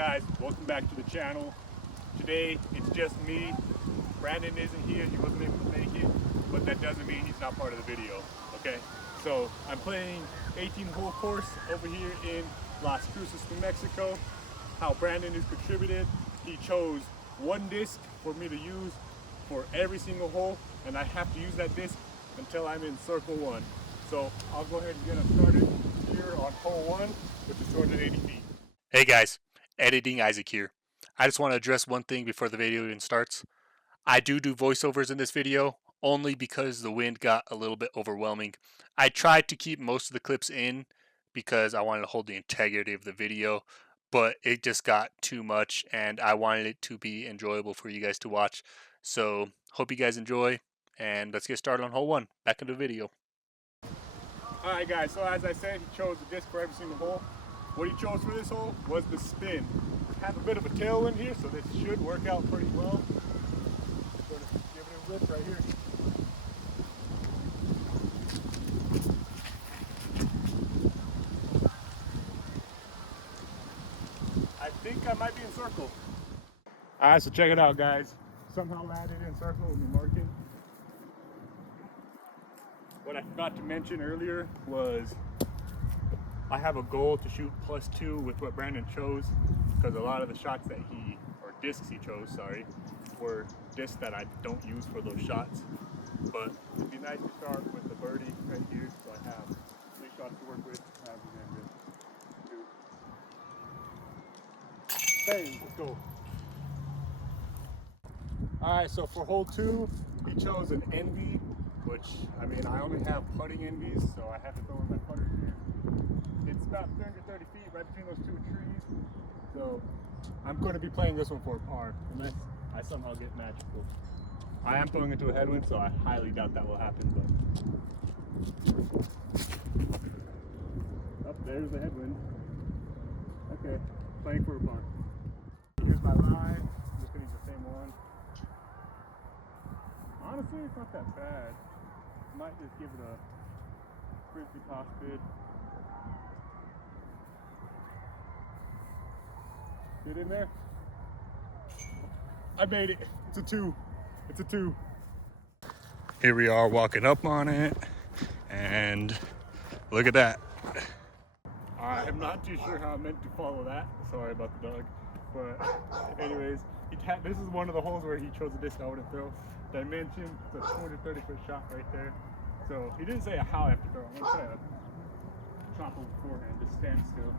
guys, welcome back to the channel. Today it's just me. Brandon isn't here, he wasn't able to make it, but that doesn't mean he's not part of the video, okay? So I'm playing 18-hole course over here in Las Cruces, New Mexico. How Brandon has contributed, he chose one disc for me to use for every single hole, and I have to use that disc until I'm in circle one. So I'll go ahead and get us started here on hole one, which is 280 feet. Hey guys, Editing Isaac here. I just want to address one thing before the video even starts. I do voiceovers in this video only because the wind got a little bit overwhelming. I tried to keep most of the clips in because I wanted to hold the integrity of the video, but it just got too much and I wanted it to be enjoyable for you guys to watch. So hope you guys enjoy, and let's get started on hole one. Back into the video. Alright guys, so as I said, he chose the disc for every single hole. What he chose for this hole was the spin. I have a bit of a tailwind here, so this should work out pretty well. Going to give it a lift right here. I think I might be in circle. Alright, so check it out guys. Somehow landed in circle with me marking. What I forgot to mention earlier was I have a goal to shoot +2 with what Brandon chose, because a lot of the shots that discs he chose, sorry, were discs that I don't use for those shots. But it'd be nice to start with the birdie right here, so I have 3 shots to work with. Bang, let's go. Alright, so for hole 2, he chose an Envy, which, I mean, I only have putting Envies, so I have to throw in my putters here. It's about 330 feet right between those 2 trees, so I'm going to be playing this one for a par, unless I somehow get magical. I am throwing into a headwind, so I highly doubt that will happen, but... Oh, there's the headwind. Okay, playing for a par. Here's my line. I'm just going to use the same one. Honestly, it's not that bad. I might just give it a frisbee toss bid. Get in there. I made it. It's a 2. It's a 2. Here we are walking up on it, and look at that. I'm not too sure how I meant to follow that. Sorry about the dog. But anyways, this is one of the holes where he chose a disc I wouldn't throw. Dimension, it's a 230-foot shot right there. So he didn't say how I have to throw. I'm gonna try to chop him beforehand, just stand still.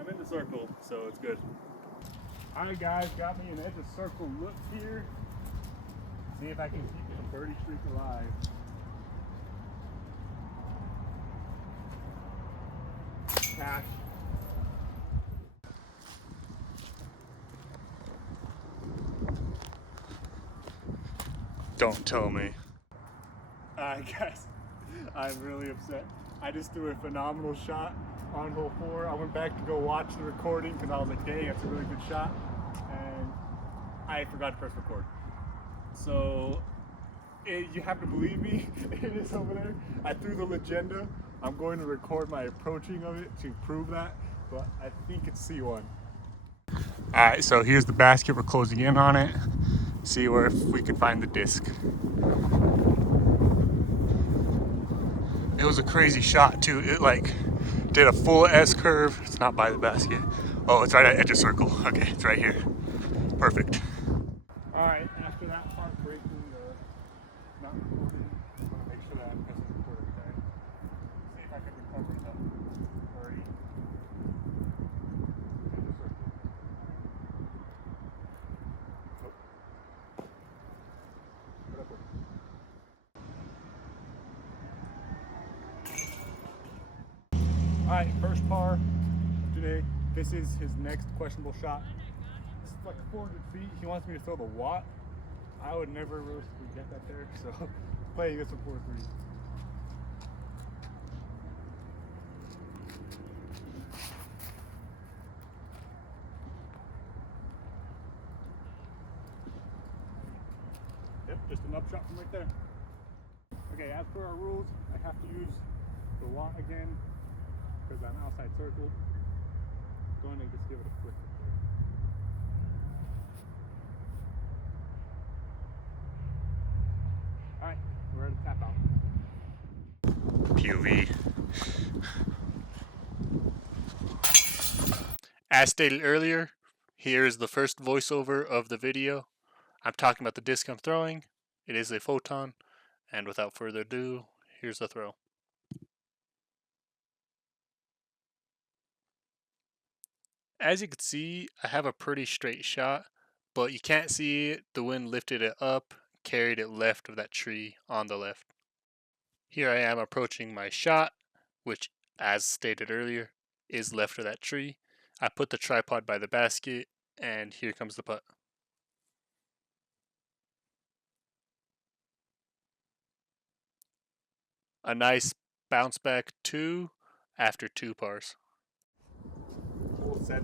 I'm in the circle, so it's good. Alright guys, got me an edge of circle look here. See if I can keep the birdie streak alive. Cash. Don't tell me. Alright guys, I'm really upset. I just threw a phenomenal shot on hole 4. I went back to go watch the recording because I was like, dang, that's a really good shot. And I forgot to press record. So, you have to believe me, it is over there. I threw the legenda. I'm going to record my approaching of it to prove that, but I think it's C1. Alright, so here's the basket. We're closing in on it. See if we can find the disc. It was a crazy shot too. It like did a full S curve. It's not by the basket. Oh, it's right at edge of circle. Okay, it's right here. Perfect. Alright, after that part breaking the not recording, I'm gonna make sure that I'm pressing record every time. See if I can recover the birdie. Edge of circle. Alright, first par today. This is his next questionable shot. It's like 400 feet. He wants me to throw the Watt. I would never realistically get that there, so playing this one 4-3. Yep, just an upshot from right there. Okay, as per our rules, I have to use the lot again because I'm outside circle. Going to just give it a flick. Alright, we're at a tap out. POV. As stated earlier, here is the first voiceover of the video. I'm talking about the disc I'm throwing. It is a photon, and without further ado, here's the throw. As you can see, I have a pretty straight shot, but you can't see it. The wind lifted it up, carried it left of that tree on the left. Here I am approaching my shot, which, as stated earlier, is left of that tree. I put the tripod by the basket, and here comes the putt. A nice bounce back 2 after 2 pars. Hole 7,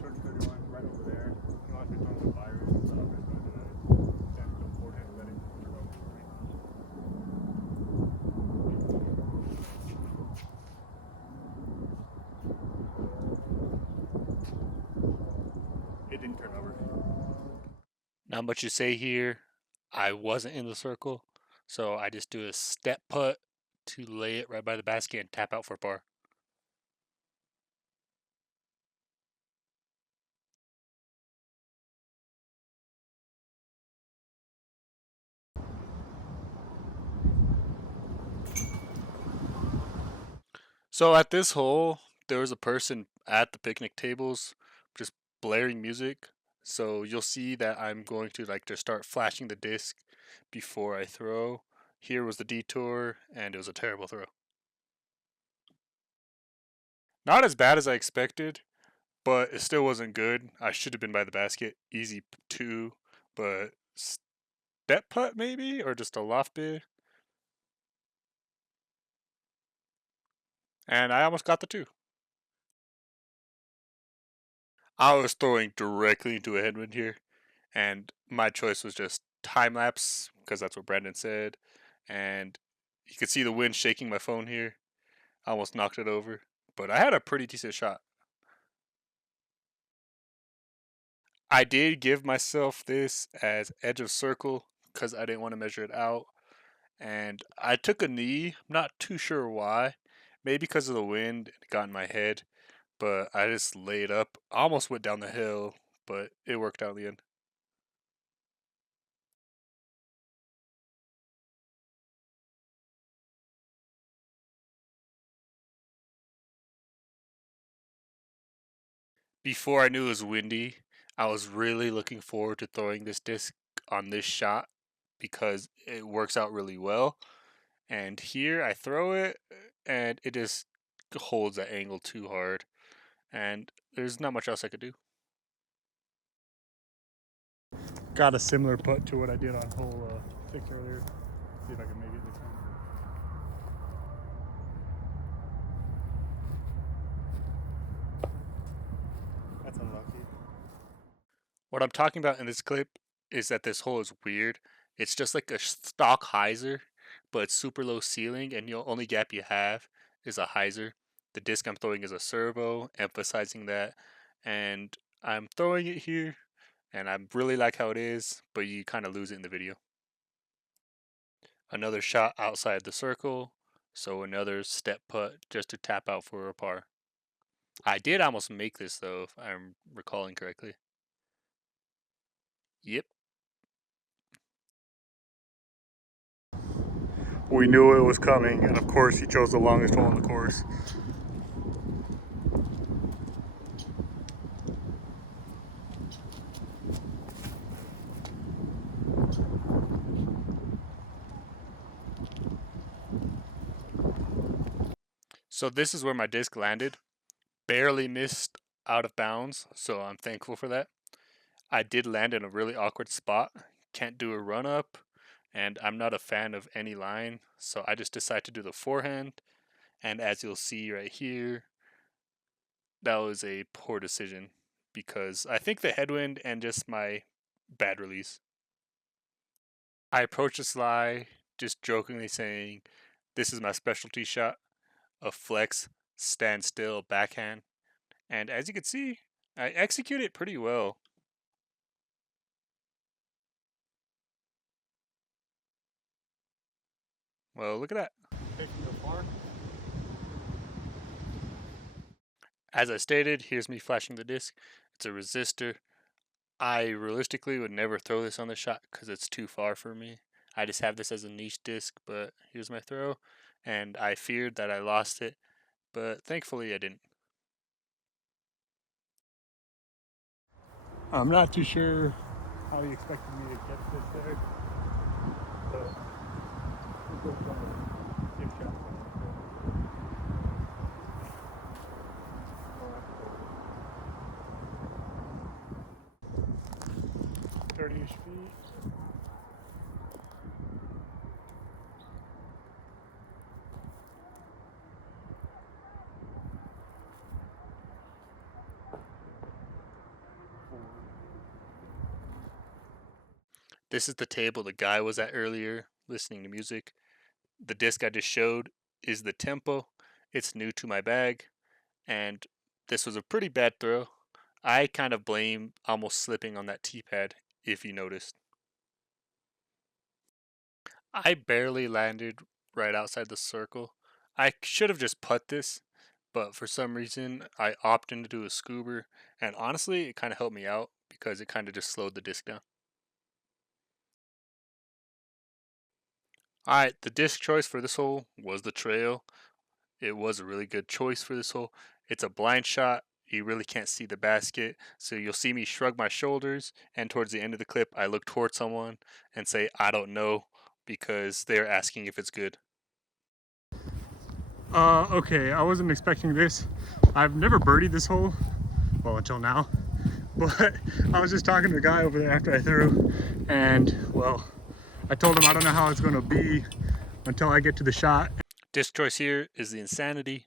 turn 31, right over there. You want to throw the virus, so I'm just going to stand the forehand and let it turn over. It didn't turn over. Not much to say here. I wasn't in the circle, so I just do a step putt to lay it right by the basket and tap out for par. So at this hole, there was a person at the picnic tables just blaring music. So you'll see that I'm going to like just start flashing the disc before I throw. Here was the detour, and it was a terrible throw. Not as bad as I expected, but it still wasn't good. I should have been by the basket. Easy 2, but step putt maybe, or just a loft bit. And I almost got the 2. I was throwing directly into a headwind here, and my choice was just time lapse because that's what Brandon said. And you could see the wind shaking my phone here. I almost knocked it over, but I had a pretty decent shot. I did give myself this as edge of circle because I didn't want to measure it out. And I took a knee. I'm not too sure why. Maybe because of the wind, it got in my head. But I just laid up. I almost went down the hill, but it worked out in the end. Before I knew it was windy, I was really looking forward to throwing this disc on this shot because it works out really well. And here I throw it, and it just holds that angle too hard. And there's not much else I could do. Got a similar putt to what I did on hole 6 earlier. See if I can make it this time. That's unlucky. What I'm talking about in this clip is that this hole is weird. It's just like a stock hyzer, but it's super low ceiling, and the only gap you have is a hyzer. The disc I'm throwing is a servo, emphasizing that. And I'm throwing it here, and I really like how it is, but you kind of lose it in the video. Another shot outside the circle, so another step putt just to tap out for a par. I did almost make this though, if I'm recalling correctly. Yep. We knew it was coming, and of course he chose the longest hole on the course. So this is where my disc landed. Barely missed out of bounds, so I'm thankful for that. I did land in a really awkward spot. Can't do a run up, and I'm not a fan of any line, so I just decided to do the forehand. And as you'll see right here, that was a poor decision because I think the headwind and just my bad release. I approached this lie just jokingly saying, this is my specialty shot, a flex, standstill backhand. And as you can see, I execute it pretty well. Well, look at that. As I stated, here's me flashing the disc. It's a resistor. I realistically would never throw this on the shot because it's too far for me. I just have this as a niche disc, but here's my throw. And I feared that I lost it, but thankfully I didn't. I'm not too sure how he expected me to get this there, but we'll go from a chip shot. 30-ish feet. This is the table the guy was at earlier, listening to music. The disc I just showed is the tempo. It's new to my bag, and this was a pretty bad throw. I kind of blame almost slipping on that tee pad, if you noticed. I barely landed right outside the circle. I should have just put this, but for some reason I opted to do a scuba, and honestly, it kind of helped me out because it kind of just slowed the disc down. Alright, the disc choice for this hole was the trail. It was a really good choice for this hole. It's a blind shot. You really can't see the basket, so you'll see me shrug my shoulders, and towards the end of the clip, I look towards someone and say, I don't know, because they're asking if it's good. Okay, I wasn't expecting this. I've never birdied this hole, well, until now. But I was just talking to the guy over there after I threw, and well, I told him I don't know how it's going to be until I get to the shot. Disc choice here is the insanity.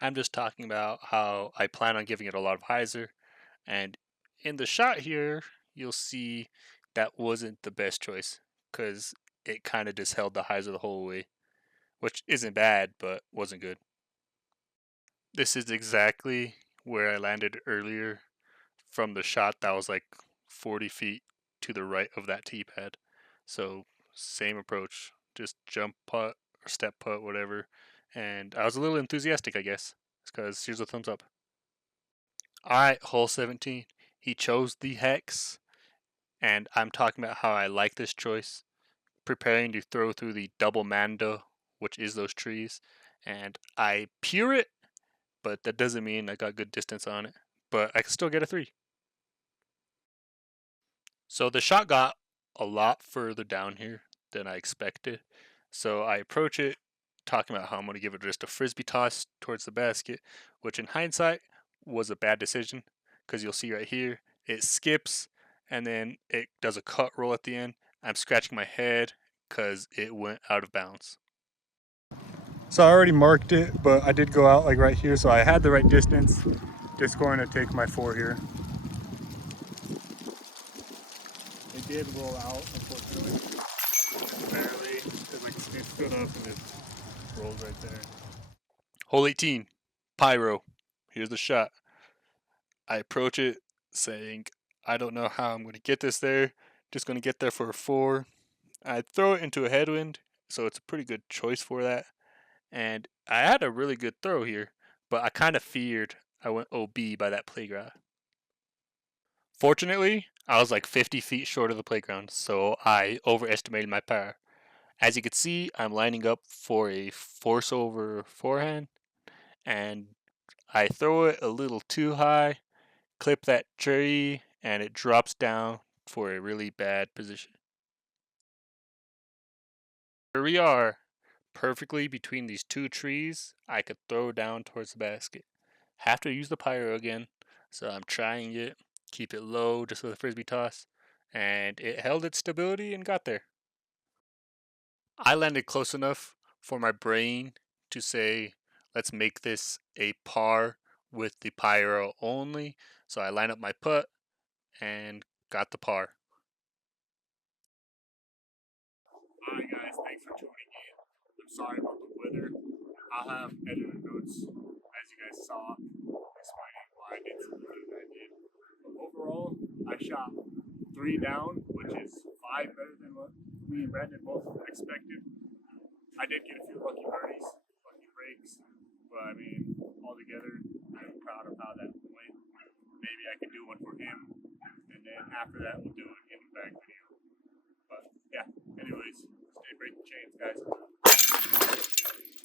I'm just talking about how I plan on giving it a lot of hyzer, and in the shot here, you'll see that wasn't the best choice because it kind of just held the hyzer the whole way, which isn't bad, but wasn't good. This is exactly where I landed earlier from the shot that was like 40 feet to the right of that tee pad. So, same approach, just jump putt or step putt, whatever. And I was a little enthusiastic, I guess, because here's a thumbs up. Alright, hole 17. He chose the hex, and I'm talking about how I like this choice. Preparing to throw through the double mando, which is those trees, and I pure it, but that doesn't mean I got good distance on it. But I can still get a 3. So the shot got a lot further down here than I expected. So I approach it talking about how I'm going to give it just a frisbee toss towards the basket, which in hindsight was a bad decision because you'll see right here it skips and then it does a cut roll at the end. I'm scratching my head because it went out of bounds. So I already marked it, but I did go out like right here, so I had the right distance. Just going to take my 4 here. It did roll out, unfortunately. Barely, because like it stood up and it rolls right there. Hole 18, Pyro. Here's the shot. I approach it saying, I don't know how I'm going to get this there. Just going to get there for a 4. I throw it into a headwind, so it's a pretty good choice for that. And I had a really good throw here, but I kind of feared I went OB by that playground. Fortunately, I was like 50 feet short of the playground, so I overestimated my power. As you can see, I'm lining up for a force over forehand, and I throw it a little too high, clip that tree, and it drops down for a really bad position. Here we are, perfectly between these two trees. I could throw down towards the basket. Have to use the pyro again, so I'm trying it. Keep it low just with a frisbee toss, and it held its stability and got there. I landed close enough for my brain to say, let's make this a par with the pyro only. So I line up my putt and got the par. Alright guys, thanks Thanks for tuning in. I'm sorry about the weather. I'll have edited notes, as you guys saw, explaining why I did something that I did. But overall, I shot 3 down, which is 5 better than what me and Brandon both expected. I did get a few lucky birdies, lucky breaks, but I mean, altogether, I'm proud of how that went. Maybe I could do one for him, and then after that, we'll do a giving back video. But yeah, anyways, stay breaking chains, guys.